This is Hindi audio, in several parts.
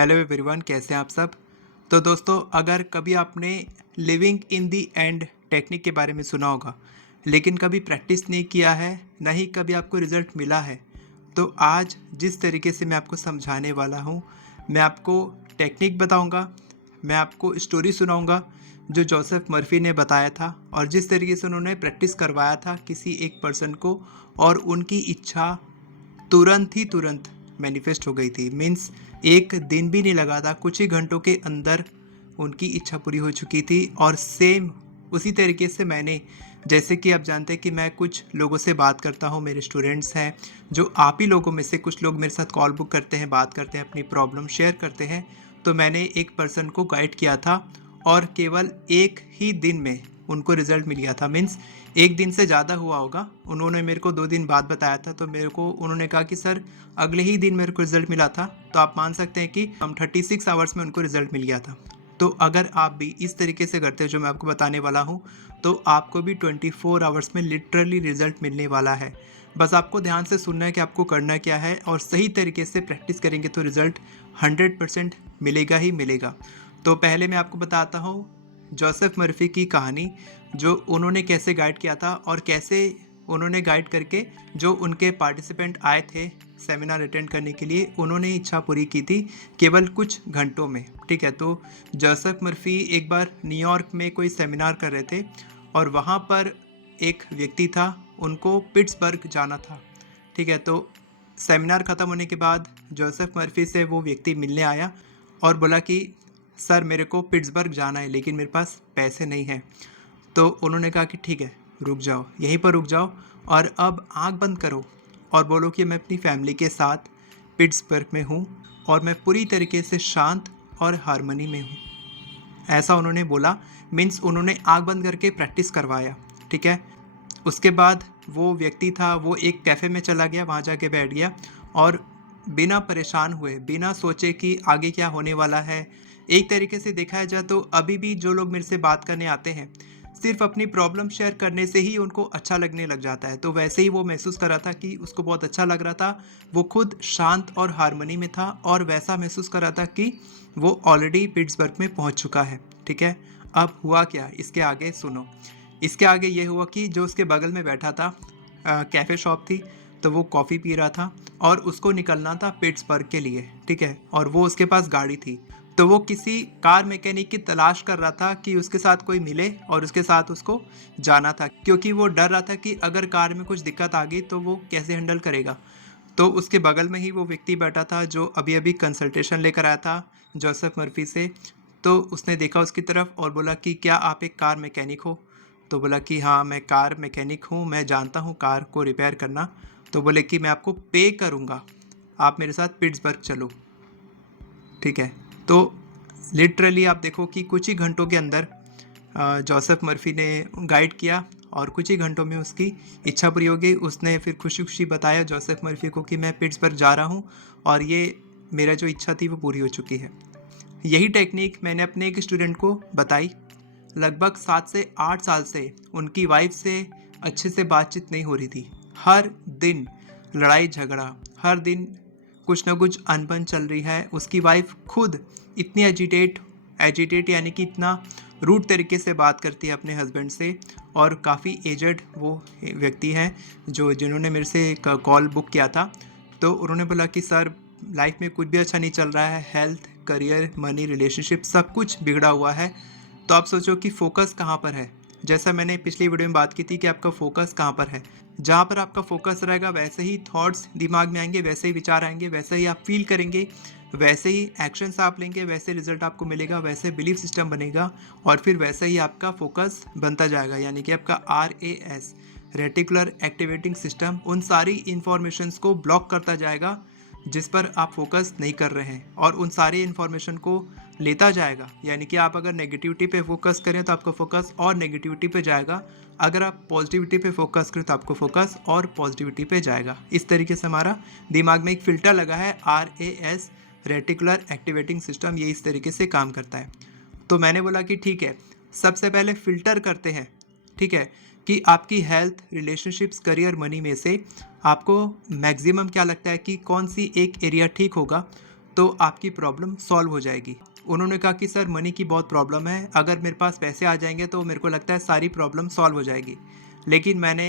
हेलो एवरीवन, कैसे हैं आप सब। तो दोस्तों, अगर कभी आपने living in the and technique के बारे में सुना होगा, लेकिन कभी प्रैक्टिस नहीं किया है, ना ही कभी आपको रिज़ल्ट मिला है, तो आज जिस तरीके से मैं आपको समझाने वाला हूँ, मैं आपको टेक्निक बताऊँगा, मैं आपको स्टोरी सुनाऊँगा जो जोसेफ मर्फ़ी ने बताया था और जिस तरीके से उन्होंने प्रैक्टिस करवाया था किसी एक पर्सन को, और उनकी इच्छा तुरंत मैनिफेस्ट हो गई थी। मीन्स एक दिन भी नहीं लगा था, कुछ ही घंटों के अंदर उनकी इच्छा पूरी हो चुकी थी। और सेम उसी तरीके से मैंने, जैसे कि आप जानते हैं कि मैं कुछ लोगों से बात करता हूँ, मेरे स्टूडेंट्स हैं, जो आप ही लोगों में से कुछ लोग मेरे साथ कॉल बुक करते हैं, बात करते हैं, अपनी प्रॉब्लम शेयर करते हैं। तो मैंने एक पर्सन को गाइड किया था और केवल एक ही दिन में उनको रिज़ल्ट मिल गया था। मीन्स एक दिन से ज़्यादा हुआ होगा, उन्होंने मेरे को 2 दिन बाद बताया था। तो मेरे को उन्होंने कहा कि सर अगले ही दिन मेरे को रिज़ल्ट मिला था। तो आप मान सकते हैं कि हम 36 आवर्स में उनको रिज़ल्ट मिल गया था। तो अगर आप भी इस तरीके से करते हैं जो मैं आपको बताने वाला हूँ, तो आपको भी 24 आवर्स में लिटरली रिज़ल्ट मिलने वाला है। बस आपको ध्यान से सुनना है कि आपको करना क्या है, और सही तरीके से प्रैक्टिस करेंगे तो रिज़ल्ट 100% मिलेगा ही मिलेगा। तो पहले मैं आपको बताता हूँ जोसेफ मर्फ़ी की कहानी, जो उन्होंने कैसे गाइड किया था और कैसे उन्होंने गाइड करके जो उनके पार्टिसिपेंट आए थे सेमिनार अटेंड करने के लिए, उन्होंने इच्छा पूरी की थी केवल कुछ घंटों में। ठीक है, तो जोसेफ मर्फ़ी एक बार न्यूयॉर्क में कोई सेमिनार कर रहे थे और वहाँ पर एक व्यक्ति था, उनको पिट्सबर्ग जाना था। ठीक है, तो सेमिनार ख़त्म होने के बाद जोसेफ मर्फ़ी से वो व्यक्ति मिलने आया और बोला कि सर मेरे को पिट्सबर्ग जाना है लेकिन मेरे पास पैसे नहीं हैं। तो उन्होंने कहा कि ठीक है, रुक जाओ, यहीं पर रुक जाओ और अब आंख बंद करो और बोलो कि मैं अपनी फैमिली के साथ पिट्सबर्ग में हूँ और मैं पूरी तरीके से शांत और हारमोनी में हूँ। ऐसा उन्होंने बोला। मीन्स उन्होंने आंख बंद करके प्रैक्टिस करवाया। ठीक है, उसके बाद वो व्यक्ति था, वो एक कैफ़े में चला गया, वहाँ जाके बैठ गया और बिना परेशान हुए, बिना सोचे कि आगे क्या होने वाला है। एक तरीके से देखा जाए तो अभी भी जो लोग मेरे से बात करने आते हैं, सिर्फ अपनी प्रॉब्लम शेयर करने से ही उनको अच्छा लगने लग जाता है। तो वैसे ही वो महसूस कर रहा था कि उसको बहुत अच्छा लग रहा था। वो खुद शांत और हारमोनी में था और वैसा महसूस कर रहा था कि वो ऑलरेडी पिट्सबर्ग में पहुंच चुका है। ठीक है, अब हुआ क्या, इसके आगे सुनो। इसके आगे ये हुआ कि जो उसके बगल में बैठा था, कैफ़े शॉप थी, तो वो कॉफ़ी पी रहा था और उसको निकलना था पिट्सबर्ग के लिए। ठीक है, और वो उसके पास गाड़ी थी, तो वो किसी कार मैकेनिक की तलाश कर रहा था कि उसके साथ कोई मिले और उसके साथ उसको जाना था, क्योंकि वो डर रहा था कि अगर कार में कुछ दिक्कत आ गई तो वो कैसे हैंडल करेगा। तो उसके बगल में ही वो व्यक्ति बैठा था जो अभी अभी कंसल्टेशन लेकर आया था जोसेफ मर्फ़ी से। तो उसने देखा उसकी तरफ और बोला कि क्या आप एक कार मैकेनिक हो। तो बोला कि हाँ, मैं कार मैकेनिक हूँ, मैं जानता हूँ कार को रिपेयर करना। तो बोले कि मैं आपको पे करूँगा, आप मेरे साथ पिट्सबर्ग चलो। ठीक है, तो लिटरली आप देखो कि कुछ ही घंटों के अंदर जोसेफ मर्फ़ी ने गाइड किया और कुछ ही घंटों में उसकी इच्छा पूरी हो गई। उसने फिर खुशी खुशी बताया जोसेफ मर्फ़ी को कि मैं पिट्सबर्ग जा रहा हूँ और ये मेरा जो इच्छा थी वो पूरी हो चुकी है। यही टेक्निक मैंने अपने एक स्टूडेंट को बताई। लगभग 7 से 8 साल से उनकी वाइफ से अच्छे से बातचीत नहीं हो रही थी। हर दिन लड़ाई झगड़ा, हर दिन कुछ ना कुछ अनबन चल रही है। उसकी वाइफ खुद इतनी एजिटेट यानी कि इतना रूड तरीके से बात करती है अपने हस्बैंड से, और काफ़ी एजड वो व्यक्ति हैं जो जिन्होंने मेरे से कॉल बुक किया था। तो उन्होंने बोला कि सर लाइफ में कुछ भी अच्छा नहीं चल रहा है, हेल्थ, करियर, मनी, रिलेशनशिप सब कुछ बिगड़ा हुआ है। तो आप सोचो कि फोकस कहाँ पर है। जैसा मैंने पिछली वीडियो में बात की थी कि आपका फोकस कहाँ पर है। जहाँ पर आपका फोकस रहेगा वैसे ही थॉट्स दिमाग में आएंगे, वैसे ही विचार आएंगे, वैसे ही आप फील करेंगे, वैसे ही एक्शंस आप लेंगे, वैसे रिजल्ट आपको मिलेगा, वैसे बिलीफ सिस्टम बनेगा और फिर वैसे ही आपका फोकस बनता जाएगा। यानी कि आपका RAS, रेटिकुलर एक्टिवेटिंग सिस्टम, उन सारी इंफॉर्मेशंस को ब्लॉक करता जाएगा जिस पर आप फोकस नहीं कर रहे हैं, और उन सारी इन्फॉर्मेशन को लेता जाएगा। यानी कि आप अगर नेगेटिविटी पे फोकस करें तो आपका फोकस और नेगेटिविटी पे जाएगा, अगर आप पॉजिटिविटी पे फोकस करें तो आपको फोकस और पॉजिटिविटी पे जाएगा। इस तरीके से हमारा दिमाग में एक फ़िल्टर लगा है, RAS, रेटिकुलर एक्टिवेटिंग सिस्टम, ये इस तरीके से काम करता है। तो मैंने बोला कि ठीक है, सबसे पहले फ़िल्टर करते हैं। ठीक है, कि आपकी हेल्थ, रिलेशनशिप्स, करियर, मनी में से आपको मैक्सिमम क्या लगता है कि कौन सी एक एरिया ठीक होगा। तो आपकी प्रॉब्लम सॉल्व हो जाएगी। उन्होंने कहा कि सर मनी की बहुत प्रॉब्लम है, अगर मेरे पास पैसे आ जाएंगे तो मेरे को लगता है सारी प्रॉब्लम सॉल्व हो जाएगी। लेकिन मैंने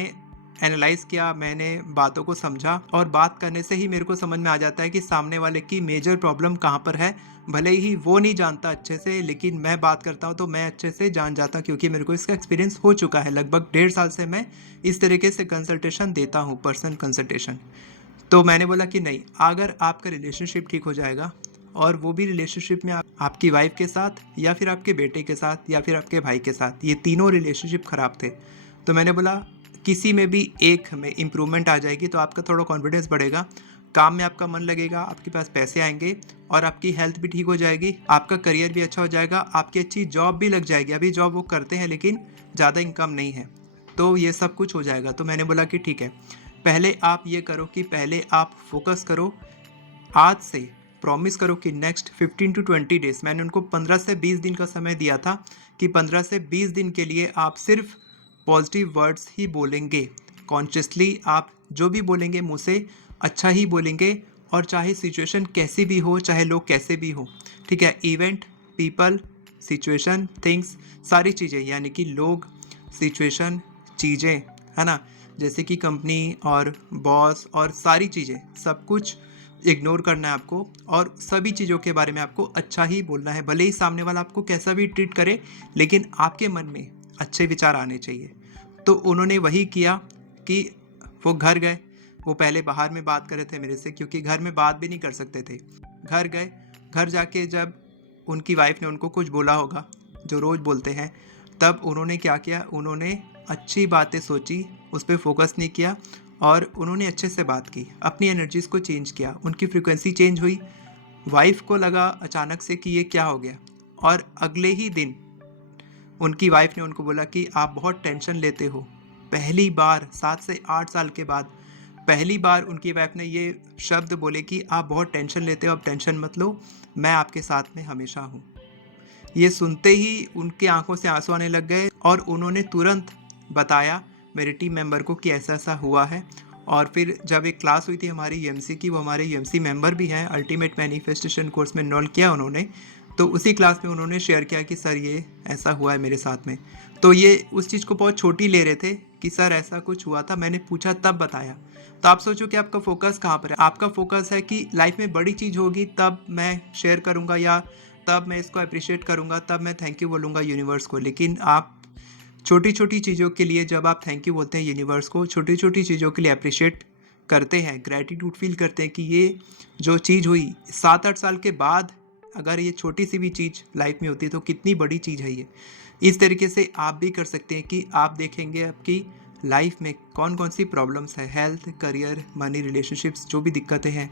एनालाइज़ किया, मैंने बातों को समझा और बात करने से ही मेरे को समझ में आ जाता है कि सामने वाले की मेजर प्रॉब्लम कहाँ पर है। भले ही वो नहीं जानता अच्छे से, लेकिन मैं बात करता हूँ तो मैं अच्छे से जान जाता हूँ, क्योंकि मेरे को इसका एक्सपीरियंस हो चुका है। लगभग 1.5 साल से मैं इस तरीके से कंसल्टेशन देता हूँ, पर्सनल कंसल्टेशन। तो मैंने बोला कि नहीं, अगर आपका रिलेशनशिप ठीक हो जाएगा, और वो भी रिलेशनशिप में आपकी वाइफ के साथ या फिर आपके बेटे के साथ या फिर आपके भाई के साथ, ये तीनों रिलेशनशिप ख़राब थे। तो मैंने बोला किसी में भी एक में इम्प्रूवमेंट आ जाएगी तो आपका थोड़ा कॉन्फिडेंस बढ़ेगा, काम में आपका मन लगेगा, आपके पास पैसे आएंगे और आपकी हेल्थ भी ठीक हो जाएगी, आपका करियर भी अच्छा हो जाएगा, आपकी अच्छी जॉब भी लग जाएगी। अभी जॉब वो करते हैं लेकिन ज़्यादा इनकम नहीं है, तो ये सब कुछ हो जाएगा। तो मैंने बोला कि ठीक है, पहले आप ये करो कि पहले आप फोकस करो, आज से प्रॉमिस करो कि नेक्स्ट 15 to 20 डेज, मैंने उनको 15 से 20 दिन का समय दिया था कि 15 से 20 दिन के लिए आप सिर्फ पॉजिटिव वर्ड्स ही बोलेंगे। कॉन्शियसली आप जो भी बोलेंगे मुँह से अच्छा ही बोलेंगे, और चाहे सिचुएशन कैसी भी हो, चाहे लोग कैसे भी हो, ठीक है। इवेंट, पीपल, सिचुएशन, थिंग्स, सारी चीज़ें, यानी कि लोग, सिचुएशन, चीज़ें, है ना, जैसे कि कंपनी और बॉस और सारी चीज़ें, सब कुछ इग्नोर करना है आपको, और सभी चीज़ों के बारे में आपको अच्छा ही बोलना है। भले ही सामने वाला आपको कैसा भी ट्रीट करे, लेकिन आपके मन में अच्छे विचार आने चाहिए। तो उन्होंने वही किया कि वो घर गए। वो पहले बाहर में बात कर रहे थे मेरे से, क्योंकि घर में बात भी नहीं कर सकते थे। घर गए, घर जाके जब उनकी वाइफ ने उनको कुछ बोला होगा जो रोज़ बोलते हैं, तब उन्होंने क्या किया, उन्होंने अच्छी बातें सोची, उस पर फोकस नहीं किया, और उन्होंने अच्छे से बात की, अपनी एनर्जीज़ को चेंज किया, उनकी फ्रीक्वेंसी चेंज हुई। वाइफ को लगा अचानक से कि ये क्या हो गया, और अगले ही दिन उनकी वाइफ ने उनको बोला कि आप बहुत टेंशन लेते हो। पहली बार 7 से 8 साल के बाद पहली बार उनकी वाइफ ने ये शब्द बोले कि आप बहुत टेंशन लेते हो, अब टेंशन मत लो, मैं आपके साथ में हमेशा हूँ। ये सुनते ही उनकी आंखों से आंसू आने लग गए, और उन्होंने तुरंत बताया मेरे टीम मेंबर को कि ऐसा ऐसा हुआ है। और फिर जब एक क्लास हुई थी हमारी यूएमसी की, वो हमारे यूएमसी मेंबर भी हैं, अल्टीमेट मैनिफेस्टेशन कोर्स में इनरोल किया उन्होंने, तो उसी क्लास में उन्होंने शेयर किया कि सर ये ऐसा हुआ है मेरे साथ में। तो ये उस चीज़ को बहुत छोटी ले रहे थे कि सर ऐसा कुछ हुआ था, मैंने पूछा तब बताया। तो आप सोचो कि आपका फोकस कहाँ पर है। आपका फोकस है कि लाइफ में बड़ी चीज़ होगी तब मैं शेयर करूँगा, या तब मैं इसको अप्रिशिएट करूँगा, तब मैं थैंक यू बोलूँगा यूनिवर्स को। लेकिन आप छोटी छोटी चीज़ों के लिए जब आप थैंक यू बोलते हैं यूनिवर्स को, छोटी छोटी चीज़ों के लिए अप्रिशिएट करते हैं, ग्रैटिट्यूड फील करते हैं कि ये जो चीज़ हुई 7-8 साल के बाद, अगर ये छोटी सी भी चीज़ लाइफ में होती है तो कितनी बड़ी चीज़ है ये। इस तरीके से आप भी कर सकते हैं कि आप देखेंगे आपकी लाइफ में कौन कौन सी प्रॉब्लम्स है, हेल्थ, करियर, मनी, रिलेशनशिप्स, जो भी दिक्कतें हैं,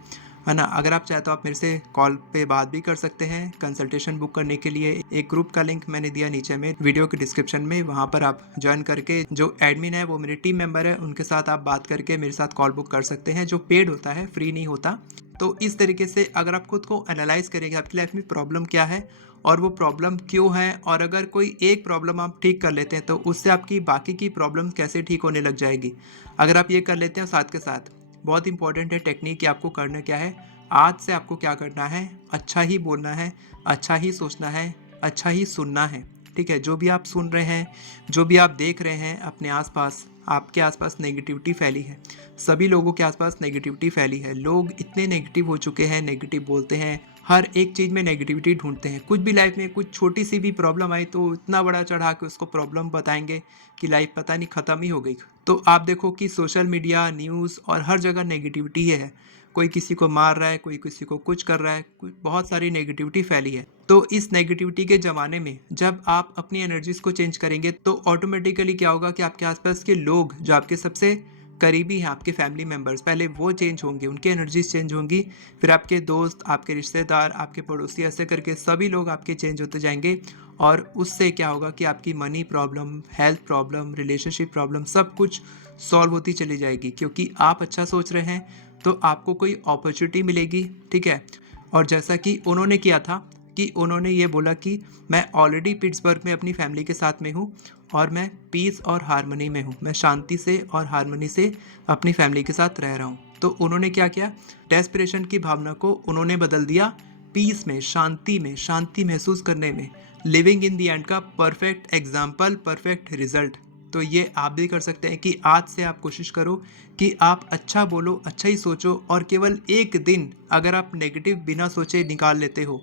है ना। अगर आप चाहे तो आप मेरे से कॉल पे बात भी कर सकते हैं। कंसल्टेशन बुक करने के लिए एक ग्रुप का लिंक मैंने दिया नीचे में वीडियो के डिस्क्रिप्शन में, वहाँ पर आप ज्वाइन करके, जो एडमिन है वो मेरे टीम मेंबर है, उनके साथ आप बात करके मेरे साथ कॉल बुक कर सकते हैं, जो पेड होता है, फ्री नहीं होता। तो इस तरीके से अगर आप खुद को एनालाइज करेंगे आपकी लाइफ में प्रॉब्लम क्या है और वो प्रॉब्लम क्यों है, और अगर कोई एक प्रॉब्लम आप ठीक कर लेते हैं तो उससे आपकी बाकी की प्रॉब्लम कैसे ठीक होने लग जाएगी। अगर आप ये कर लेते हैं साथ के साथ, बहुत इंपॉर्टेंट है टेक्निक कि आपको करना क्या है। आज से आपको क्या करना है, अच्छा ही बोलना है, अच्छा ही सोचना है, अच्छा ही सुनना है, ठीक है। जो भी आप सुन रहे हैं, जो भी आप देख रहे हैं अपने आसपास, आपके आसपास नेगेटिविटी फैली है, सभी लोगों के आसपास नेगेटिविटी फैली है। लोग इतने नेगेटिव हो चुके हैं, नेगेटिव बोलते हैं, हर एक चीज़ में नेगेटिविटी ढूंढते हैं। कुछ भी लाइफ में कुछ छोटी सी भी प्रॉब्लम आई तो इतना बड़ा चढ़ा के उसको प्रॉब्लम बताएंगे कि लाइफ पता नहीं ख़त्म ही हो गई। तो आप देखो कि सोशल मीडिया, न्यूज़ और हर जगह नेगेटिविटी है। कोई किसी को मार रहा है, कोई किसी को कुछ कर रहा है, बहुत सारी नेगेटिविटी फैली है। तो इस नेगेटिविटी के ज़माने में जब आप अपनी एनर्जीज को चेंज करेंगे तो ऑटोमेटिकली क्या होगा कि आपके आसपास के लोग जो आपके सबसे करीबी हैं, आपके फैमिली मेम्बर्स, पहले वो चेंज होंगे, उनकी एनर्जीज चेंज होंगी, फिर आपके दोस्त, आपके रिश्तेदार, आपके पड़ोसी, ऐसे करके सभी लोग आपके चेंज होते जाएंगे। और उससे क्या होगा कि आपकी money problem, health problem, relationship problem, सब कुछ सॉल्व होती चली जाएगी, क्योंकि आप अच्छा सोच रहे हैं तो आपको कोई अपॉर्चुनिटी मिलेगी, ठीक है। और जैसा कि उन्होंने किया था कि उन्होंने ये बोला कि मैं ऑलरेडी पिट्सबर्ग में अपनी फैमिली के साथ में हूँ और मैं पीस और हारमनी में हूँ, मैं शांति से और हारमनी से अपनी फैमिली के साथ रह रहा हूँ। तो उन्होंने क्या किया, डेस्परेशन की भावना को उन्होंने बदल दिया पीस में, शांति महसूस करने में। लिविंग इन दी एंड का परफेक्ट एग्जाम्पल, परफेक्ट रिजल्ट। तो ये आप भी कर सकते हैं कि आज से आप कोशिश करो कि आप अच्छा बोलो, अच्छा ही सोचो, और केवल एक दिन अगर आप नेगेटिव बिना सोचे निकाल लेते हो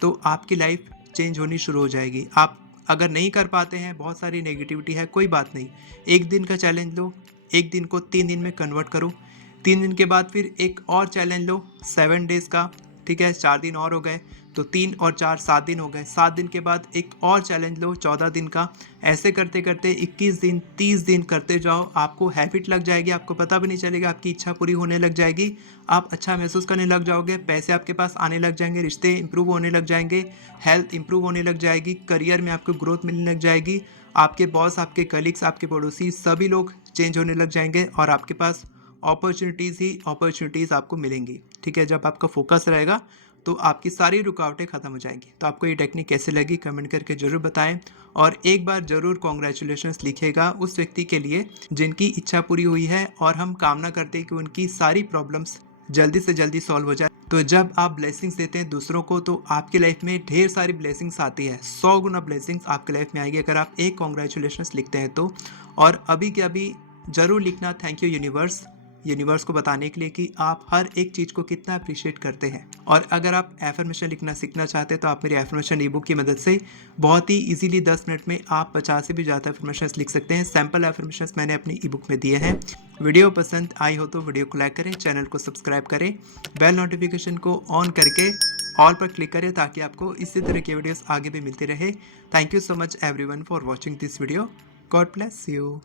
तो आपकी लाइफ चेंज होनी शुरू हो जाएगी। आप अगर नहीं कर पाते हैं, बहुत सारी नेगेटिविटी है, कोई बात नहीं, एक दिन का चैलेंज लो, एक दिन को 3 दिन में कन्वर्ट करो, 3 दिन के बाद फिर एक और चैलेंज लो 7 डेज का, ठीक है, 4 दिन और हो गए, तो 3 और 4 7 दिन हो गए, 7 दिन के बाद एक और चैलेंज लो 14 दिन का। ऐसे करते करते 21 दिन 30 दिन करते जाओ, आपको हैबिट लग जाएगी, आपको पता भी नहीं चलेगा, आपकी इच्छा पूरी होने लग जाएगी, आप अच्छा महसूस करने लग जाओगे, पैसे आपके पास आने लग जाएंगे, रिश्ते इंप्रूव होने लग जाएंगे, हेल्थ इंप्रूव होने लग जाएगी, करियर में आपको ग्रोथ मिलने लग जाएगी, आपके बॉस, आपके कलीग्स, आपके पड़ोसी सभी लोग चेंज होने लग जाएंगे, और आपके पास अपॉर्चुनिटीज़ ही अपॉर्चुनिटीज़ आपको मिलेंगी। ठीक है, जब आपका फोकस रहेगा तो आपकी सारी रुकावटें ख़त्म हो जाएंगी। तो आपको ये टेक्निक कैसे लगी कमेंट करके ज़रूर बताएं, और एक बार ज़रूर कॉन्ग्रेचुलेशंस लिखिएगा उस व्यक्ति के लिए जिनकी इच्छा पूरी हुई है, और हम कामना करते हैं कि उनकी सारी प्रॉब्लम्स जल्दी से जल्दी सॉल्व हो जाए। तो जब आप ब्लेसिंग्स देते हैं दूसरों को तो आपकी लाइफ में ढेर सारी ब्लेसिंग्स आती है, 100 गुना ब्लेसिंग्स आपकी लाइफ में आएगी अगर आप एक कॉन्ग्रेचुलेशंस लिखते हैं तो। और अभी के अभी ज़रूर लिखना थैंक यू यूनिवर्स को बताने के लिए कि आप हर एक चीज़ को कितना अप्रिशिएट करते हैं। और अगर आप एफर्मेशन लिखना सीखना चाहते हैं तो आप मेरी एफर्मेशन ई बुक की मदद से बहुत ही इजीली 10 मिनट में आप 50 से भी ज़्यादा एफर्मेशन लिख सकते हैं। सैम्पल एफर्मेशन मैंने अपनी ई बुक में दिए हैं। वीडियो पसंद आई हो तो वीडियो को लाइक करें, चैनल को सब्सक्राइब करें, बेल नोटिफिकेशन को ऑन करके ऑल पर क्लिक करें ताकि आपको इसी तरह के वीडियोस आगे भी मिलते रहे। Thank you so much everyone for watching this video. God bless you.